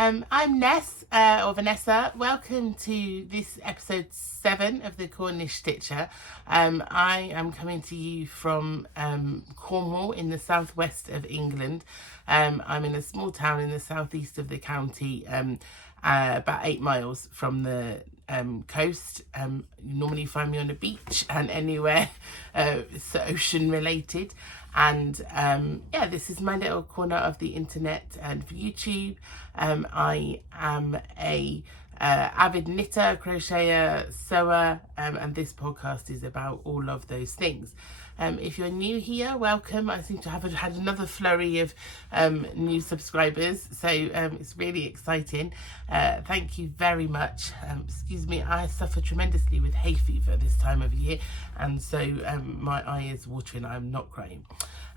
I'm Ness, or Vanessa. Welcome to this episode 7 of the Cornish Stitcher. I am coming to you from Cornwall in the southwest of England. I'm in a small town in the southeast of the county, about 8 miles from the coast. You normally find me on a beach and anywhere it's ocean related. And yeah, this is my little corner of the internet and for YouTube. I am a avid knitter, crocheter, sewer, and this podcast is about all of those things. If you're new here, welcome. I seem to have had another flurry of new subscribers, so it's really exciting. Thank you very much. Excuse me, I suffer tremendously with hay fever this time of year, and so my eye is watering. I'm not crying.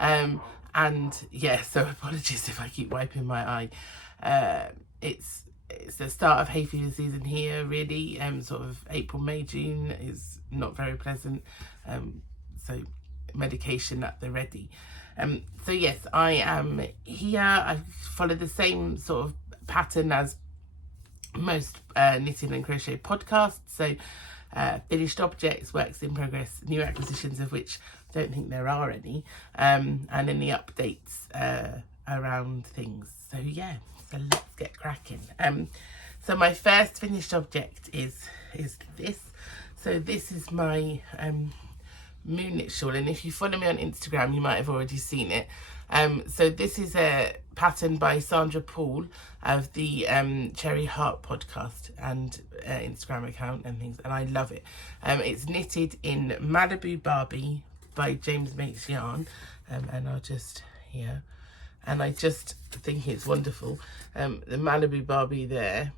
And yeah, so apologies if I keep wiping my eye. It's the start of hay fever season here, really. Sort of April, May, June is not very pleasant. So medication at the ready. So yes, I am here. I follow the same sort of pattern as most knitting and crochet podcasts. So finished objects, works in progress, new acquisitions, of which I don't think there are any, and any updates around things. So yeah, so let's get cracking. So my first finished object is this. So this is my moonlit shawl, and if you follow me on Instagram you might have already seen it. So this is a pattern by Sandra Paul of the Cherry Heart podcast and Instagram account and things, and I love it. It's knitted in Malibu Barbie by James Makes Yarn, and I'll just here, and I just think it's wonderful. The Malibu Barbie there,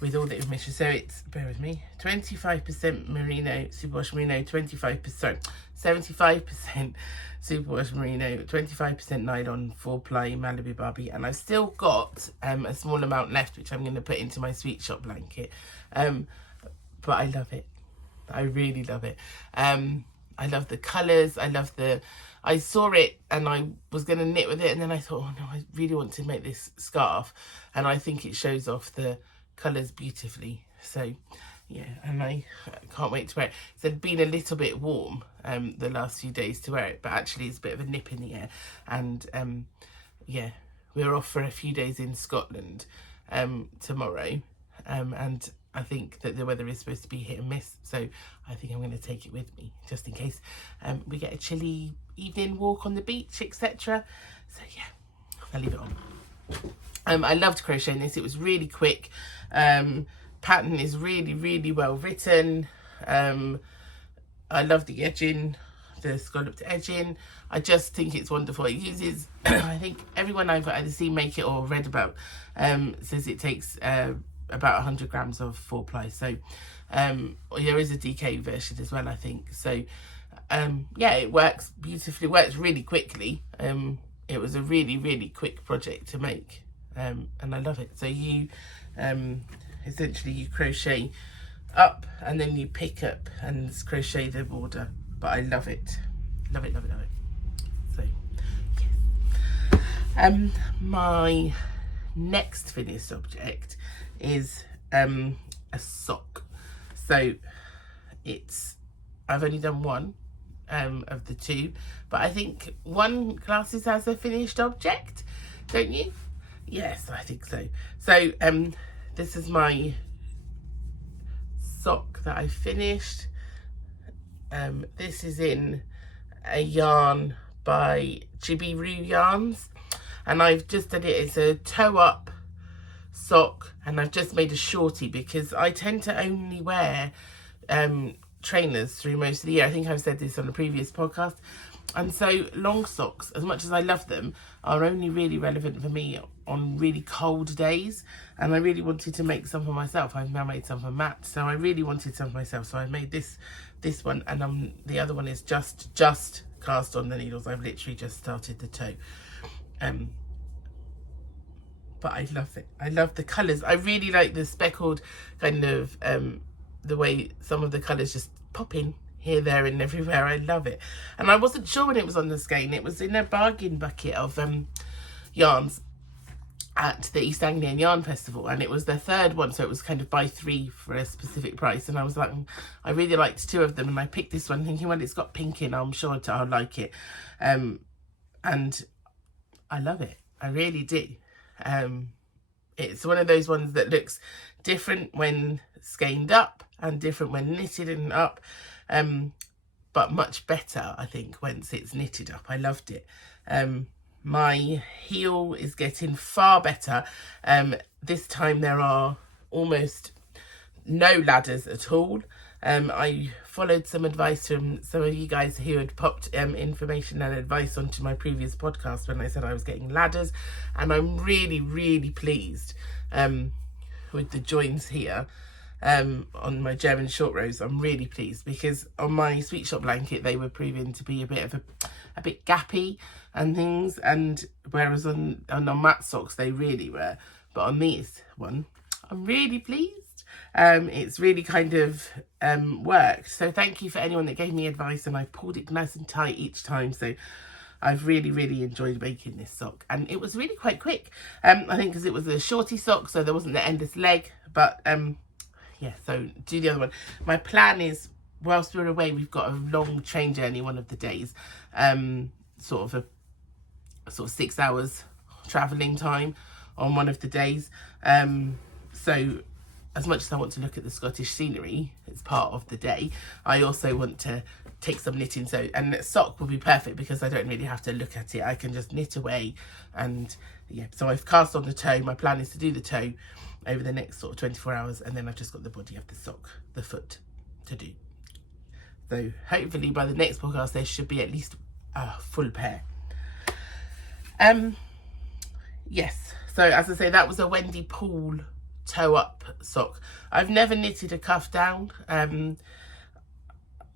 with all the information. So it's, bear with me, 25% merino, superwash merino, 75%, 75% superwash merino, 25% nylon, 4-ply Malibu Barbie, and I've still got a small amount left, which I'm going to put into my sweet shop blanket. But I love it. I really love it. I love the colours. I saw it and I was going to knit with it, and then I thought, oh no, I really want to make this scarf, and I think it shows off the colours beautifully. So yeah, and I can't wait to wear it. It's been a little bit warm the last few days to wear it, but actually it's a bit of a nip in the air, and yeah, we're off for a few days in Scotland tomorrow, and I think that the weather is supposed to be hit and miss, so I think I'm going to take it with me just in case we get a chilly evening walk on the beach, etc. So yeah, I'll leave it on. I loved crocheting this. It was really quick. Pattern is really well written. I love the edging, the scalloped edging. I just think it's wonderful. It uses, I think everyone I've either seen make it or read about says it takes about 100 grams of 4-ply. So there is a DK version as well, I think. So yeah, it works beautifully, works really quickly. It was a really quick project to make. And I love it. So you essentially you crochet up and then you pick up and crochet the border, but I love it. Love it. So yes. My next finished object is a sock. So I've only done one of the two, but I think one classes as a finished object, don't you? Yes, I think so. So this is my sock that I finished. This is in a yarn by Jibby Roo Yarns, and I've just done it. It's a toe up sock, and I've just made a shorty because I tend to only wear trainers through most of the year. I think I've said this on a previous podcast. And so long socks, as much as I love them, are only really relevant for me on really cold days. And I really wanted to make some for myself. I've now made some for Matt, so I really wanted some for myself. So I made this one, and the other one is just cast on the needles. I've literally just started the toe. But I love it. I love the colours. I really like the speckled kind of the way some of the colours just pop in here, there and everywhere. I love it. And I wasn't sure when it was on the skein. It was in a bargain bucket of yarns, at the East Anglian Yarn Festival, and it was their third one, so it was kind of buy 3 for a specific price. And I was like, I really liked 2 of them, and I picked this one thinking, well, it's got pink in, I'm sure I'll like it. And I love it, I really do. It's one of those ones that looks different when skeined up and different when knitted and up, but much better, I think, once it's knitted up. I loved it. My heel is getting far better. This time there are almost no ladders at all. I followed some advice from some of you guys who had popped information and advice onto my previous podcast when I said I was getting ladders, and I'm really, really pleased with the joins here on my German short rows. I'm really pleased, because on my Sweet Shop blanket they were proving to be a bit gappy and things, and whereas on matte socks they really were, but on this one I'm really pleased. It's really kind of worked, so thank you for anyone that gave me advice, and I pulled it nice and tight each time, so I've really, really enjoyed making this sock, and it was really quite quick. I think because it was a shorty sock, so there wasn't the endless leg, but yeah, so do the other one. My plan is, whilst we're away, we've got a long train journey one of the days, sort of 6 hours travelling time on one of the days. So as much as I want to look at the Scottish scenery, it's part of the day, I also want to take some knitting. So, and the sock will be perfect because I don't really have to look at it. I can just knit away, and yeah, so I've cast on the toe. My plan is to do the toe over the next sort of 24 hours, and then I've just got the body of the sock, the foot, to do. So hopefully by the next podcast there should be at least a full pair. Yes, so as I say, that was a Wendy Poole toe up sock. I've never knitted a cuff down.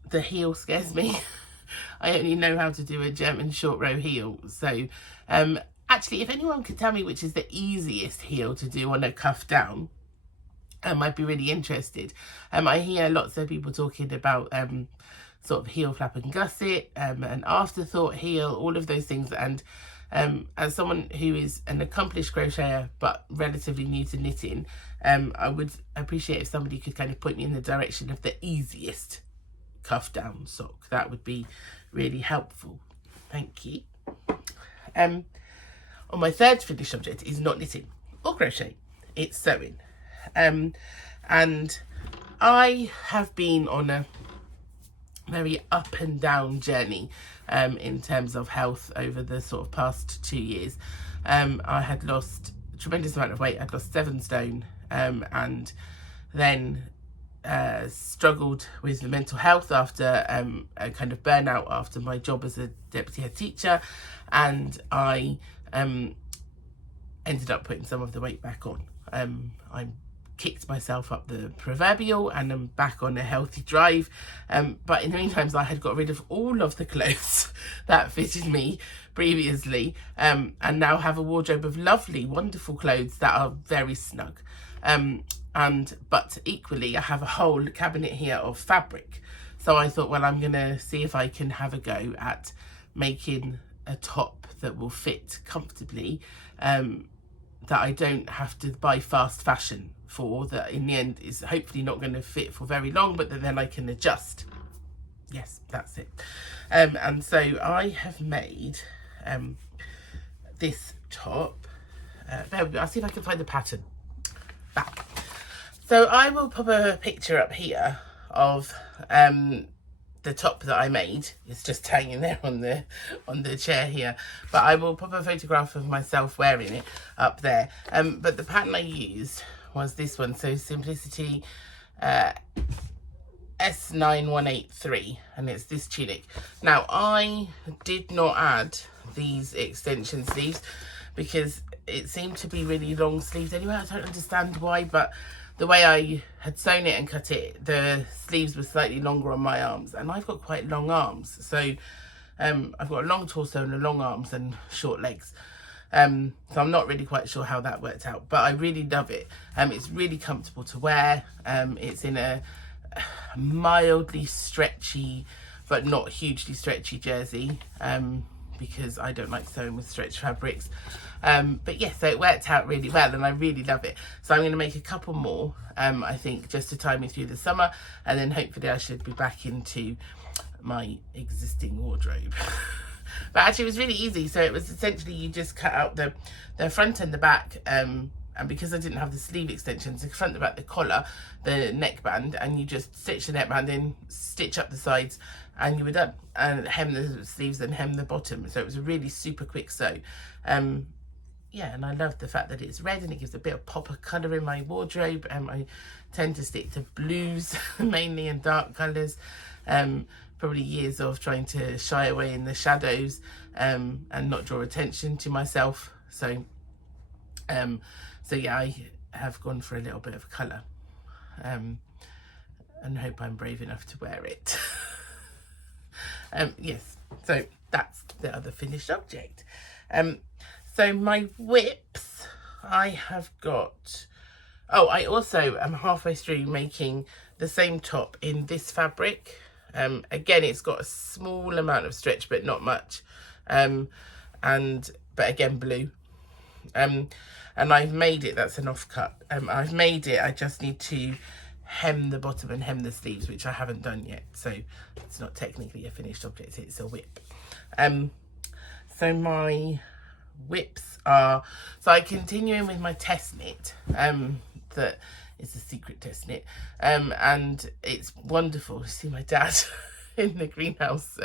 The heel scares me. I only know how to do a German short row heel. So actually, if anyone could tell me which is the easiest heel to do on a cuff down, I'd be really interested. I hear lots of people talking about sort of heel flap and gusset, an afterthought heel, all of those things, and as someone who is an accomplished crocheter but relatively new to knitting, I would appreciate if somebody could kind of point me in the direction of the easiest cuff down sock. That would be really helpful. Thank you. On my third finished object is not knitting or crochet, it's sewing. And I have been on a very up and down journey in terms of health over the sort of past 2 years. I had lost a tremendous amount of weight. I'd lost 7 stone, and then struggled with the mental health after a kind of burnout after my job as a deputy head teacher, and I ended up putting some of the weight back on. I kicked myself up the proverbial, and I'm back on a healthy drive, but in the meantime I had got rid of all of the clothes that fitted me previously, and now have a wardrobe of lovely, wonderful clothes that are very snug, but equally I have a whole cabinet here of fabric. So I thought, well, I'm gonna see if I can have a go at making a top that will fit comfortably, that I don't have to buy fast fashion for, that in the end is hopefully not going to fit for very long, but that then I can adjust. Yes, that's it. And so I have made this top. I'll see if I can find the pattern back. So I will pop a picture up here of the top that I made. It's just hanging there on the chair here, but I will pop a photograph of myself wearing it up there. But the pattern I used was this one, so Simplicity S9183, and it's this tunic. Now I did not add these extension sleeves because it seemed to be really long sleeved anyway. I don't understand why, but the way I had sewn it and cut it, the sleeves were slightly longer on my arms, and I've got quite long arms, so I've got a long torso and long arms and short legs, so I'm not really quite sure how that worked out, but I really love it. It's really comfortable to wear. It's in a mildly stretchy but not hugely stretchy jersey, because I don't like sewing with stretch fabrics. But yeah, so it worked out really well and I really love it. So I'm going to make a couple more, I think, just to tie me through the summer, and then hopefully I should be back into my existing wardrobe. But actually it was really easy. So it was essentially, you just cut out the front and the back, and because I didn't have the sleeve extensions, the front, the back, the collar, the neckband, and you just stitch the neckband in, stitch up the sides, and you were done, and hem the sleeves and hem the bottom. So it was a really super quick sew. Yeah, and I love the fact that it's red and it gives a bit of pop of colour in my wardrobe. I tend to stick to blues mainly, and dark colours. Probably years of trying to shy away in the shadows, and not draw attention to myself. So yeah, I have gone for a little bit of colour, and hope I'm brave enough to wear it. Yes, so that's the other finished object. So my whips, I have got, oh, I also am halfway through making the same top in this fabric. Again, it's got a small amount of stretch, but not much, but again, blue. And I've made it, that's an offcut. I've made it, I just need to hem the bottom and hem the sleeves, which I haven't done yet. So it's not technically a finished object, it's a whip. So my whips are, so I continue with my test knit, that is a secret test knit, and it's wonderful to see my dad in the greenhouse.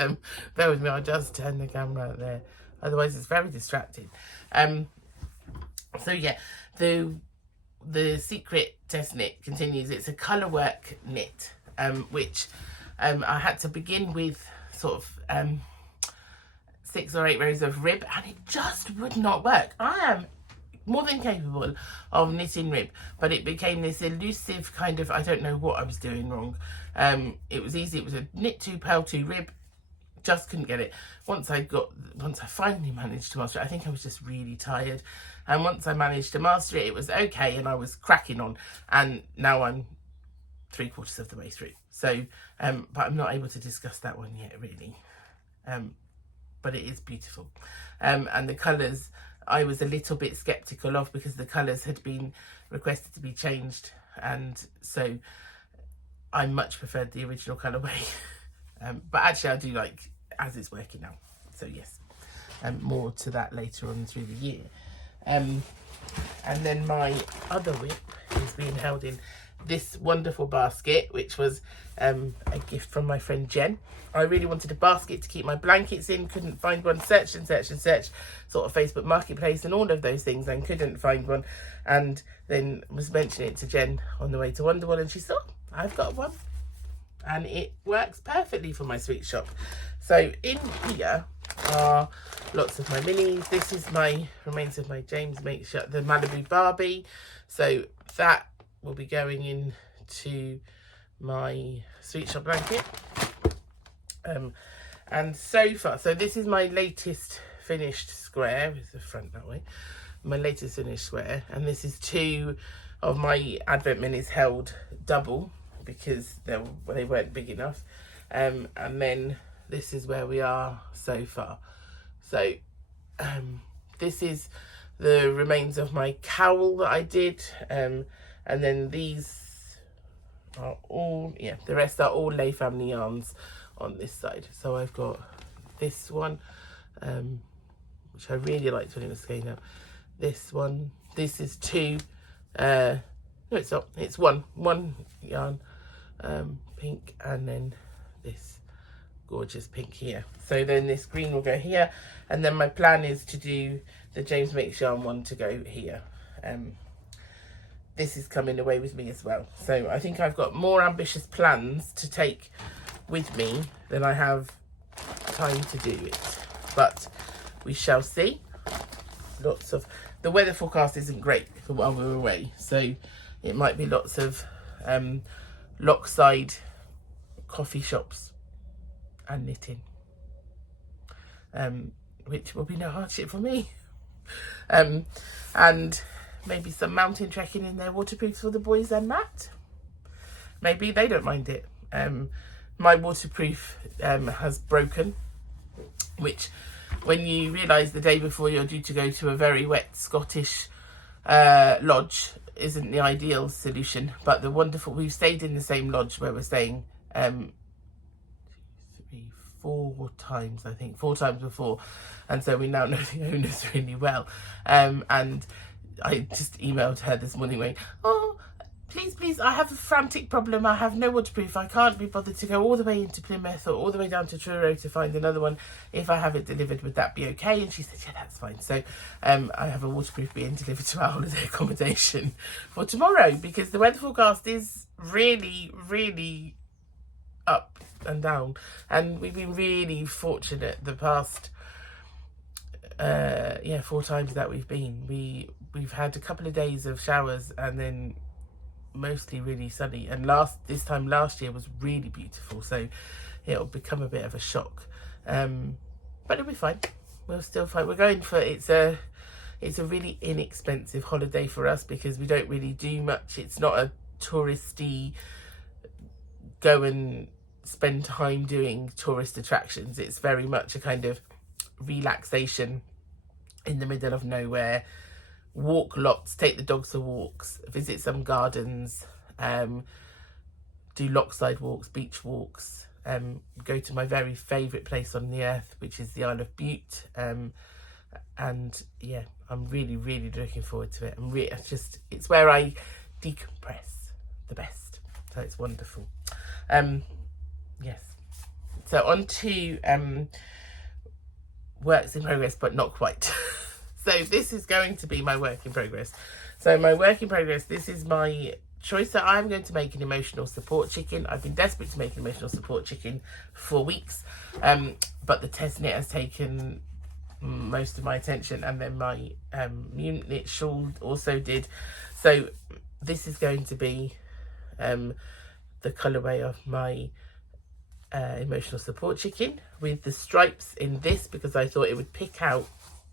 Bear with me, I'll just turn the camera there, otherwise it's very distracting. So yeah, the secret test knit continues. It's a colour work knit, which I had to begin with sort of 6 or 8 rows of rib, and it just would not work. I am more than capable of knitting rib, but it became this elusive kind of, I don't know what I was doing wrong. It was easy, it was a knit 2, purl 2, rib, just couldn't get it. Once I finally managed to master it, I think I was just really tired, and once I managed to master it, it was okay, and I was cracking on, and now I'm 3/4 of the way through. So but I'm not able to discuss that one yet, really. But it is beautiful, and the colours I was a little bit skeptical of, because the colours had been requested to be changed, and so I much preferred the original colourway. But actually I do like as it's working now, so yes, more to that later on through the year. And then my other whip is being held in this wonderful basket, which was a gift from my friend Jen. I really wanted a basket to keep my blankets in, couldn't find one, searched and searched and searched, sort of Facebook Marketplace and all of those things, and couldn't find one, and then was mentioning it to Jen on the way to Wonderwall, and she said, oh, I've got one, and it works perfectly for my sweet shop. So in here are lots of my minis. This is my remains of my James Make Shut, the Malibu Barbie, so that will be going into my sweet shop blanket. And so far, so this is my latest finished square, with the front that way, my latest finished square, and this is 2 of my advent minis held double because they weren't big enough, and then this is where we are so far. So this is the remains of my cowl that I did, and then these are all, yeah, the rest are all Lay Family yarns on this side. So I've got this one, which I really liked when it was going up. This one, this is 2, no it's not, it's one yarn, pink, and then this gorgeous pink here. So then this green will go here, and then my plan is to do the James Makes yarn one to go here. This is coming away with me as well. So I think I've got more ambitious plans to take with me than I have time to do it, but we shall see. Lots of, the weather forecast isn't great for while we're away, so it might be lots of lockside coffee shops and knitting, which will be no hardship for me. And maybe some mountain trekking in their waterproofs for the boys and Matt. Maybe they don't mind it. My waterproof has broken, which when you realise the day before you're due to go to a very wet Scottish lodge isn't the ideal solution. But we've stayed in the same lodge where we're staying 4 times, I think, 4 times before, and so we now know the owners really well. And I just emailed her this morning going, oh, please, I have a frantic problem. I have no waterproof. I can't be bothered to go all the way into Plymouth or all the way down to Truro to find another one. If I have it delivered, would that be okay? And she said, yeah, that's fine. So I have a waterproof being delivered to our holiday accommodation for tomorrow, because the weather forecast is really, really up and down. And we've been really fortunate the past 4 times that we've been. We've had a couple of days of showers and then mostly really sunny, and this time last year was really beautiful, so it'll become a bit of a shock, but it'll be fine. We'll still fine. We're going for it's a really inexpensive holiday for us, because we don't really do much. It's not a touristy go and spend time doing tourist attractions. It's very much a kind of relaxation in the middle of nowhere. Walk lots, take the dogs for walks, visit some gardens, do lockside walks, beach walks, go to my very favourite place on the earth, which is the Isle of Bute, and yeah, I'm really, really looking forward to it. It's where I decompress the best, so it's wonderful. Yes, so on to works in progress, but not quite. So this is going to be my work in progress. So my work in progress, this is my choice. So I'm going to make an emotional support chicken. I've been desperate to make an emotional support chicken for weeks, but the test knit has taken most of my attention, and then my moonlit shawl also did. So this is going to be the colourway of my emotional support chicken, with the stripes in this, because I thought it would pick out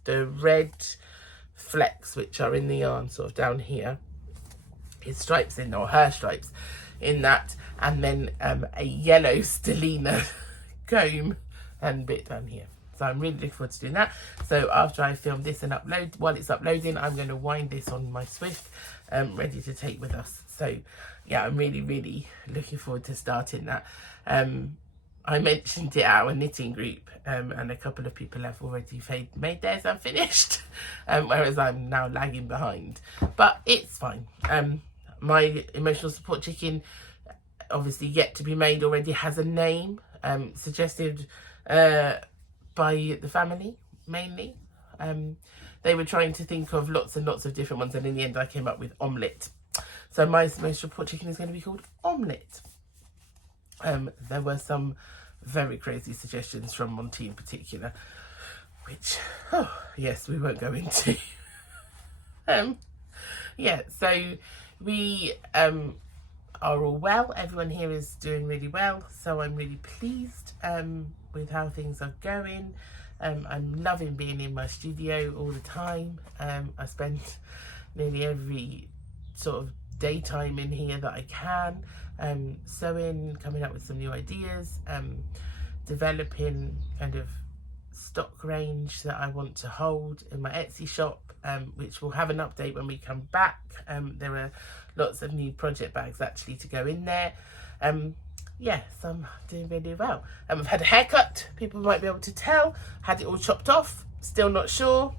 the red flecks which are in the yarn sort of down here, his stripes in, or her stripes in that, and then a yellow stellina comb and bit down here. So I'm really looking forward to doing that. So after I film this and upload, while it's uploading, I'm going to wind this on my Swift, ready to take with us. So yeah, I'm really, really looking forward to starting that. I mentioned it at our knitting group, and a couple of people have already made theirs unfinished, whereas I'm now lagging behind. But it's fine. My emotional support chicken, obviously yet to be made, already has a name, suggested by the family, mainly. They were trying to think of lots and lots of different ones, and in the end I came up with Omelette. So my emotional support chicken is going to be called Omelette. There were some very crazy suggestions from Monty in particular, which, oh yes, we won't go into. Yeah, so we are all well. Everyone here is doing really well, so I'm really pleased with how things are going. I'm loving being in my studio all the time. I spend nearly every sort of daytime in here that I can, sewing, coming up with some new ideas, developing kind of stock range that I want to hold in my Etsy shop, which will have an update when we come back. There are lots of new project bags actually to go in there. Yes, I'm doing really well. I've had a haircut, people might be able to tell. Had it all chopped off, still not sure,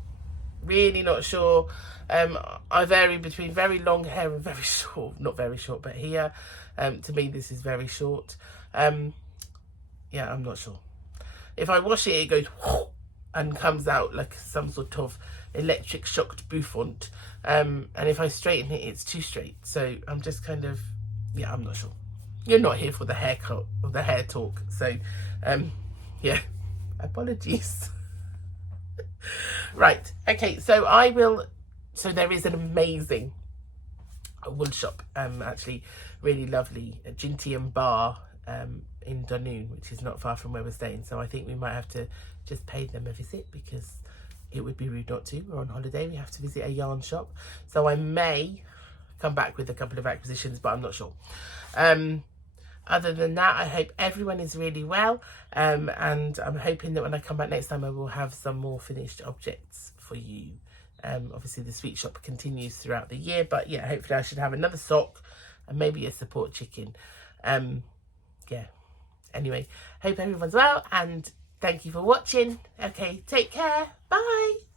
really not sure. I vary between very long hair and very short, not very short, but here, to me this is very short. Yeah, I'm not sure. If I wash it, it goes and comes out like some sort of electric shocked bouffant. And if I straighten it, it's too straight. So I'm just kind of, yeah, I'm not sure. You're not here for the haircut or the hair talk. So, yeah, apologies. Right, okay, so so there is an amazing wool shop, actually really lovely, Ginty & Bar, in Dunoon, which is not far from where we're staying. So I think we might have to just pay them a visit, because it would be rude not to. We're on holiday, we have to visit a yarn shop. So I may come back with a couple of acquisitions, but I'm not sure. Other than that, I hope everyone is really well, and I'm hoping that when I come back next time I will have some more finished objects for you. Obviously the sweet shop continues throughout the year, but yeah, hopefully I should have another sock and maybe a support chicken. Yeah, anyway, hope everyone's well, and thank you for watching. Okay, take care, bye.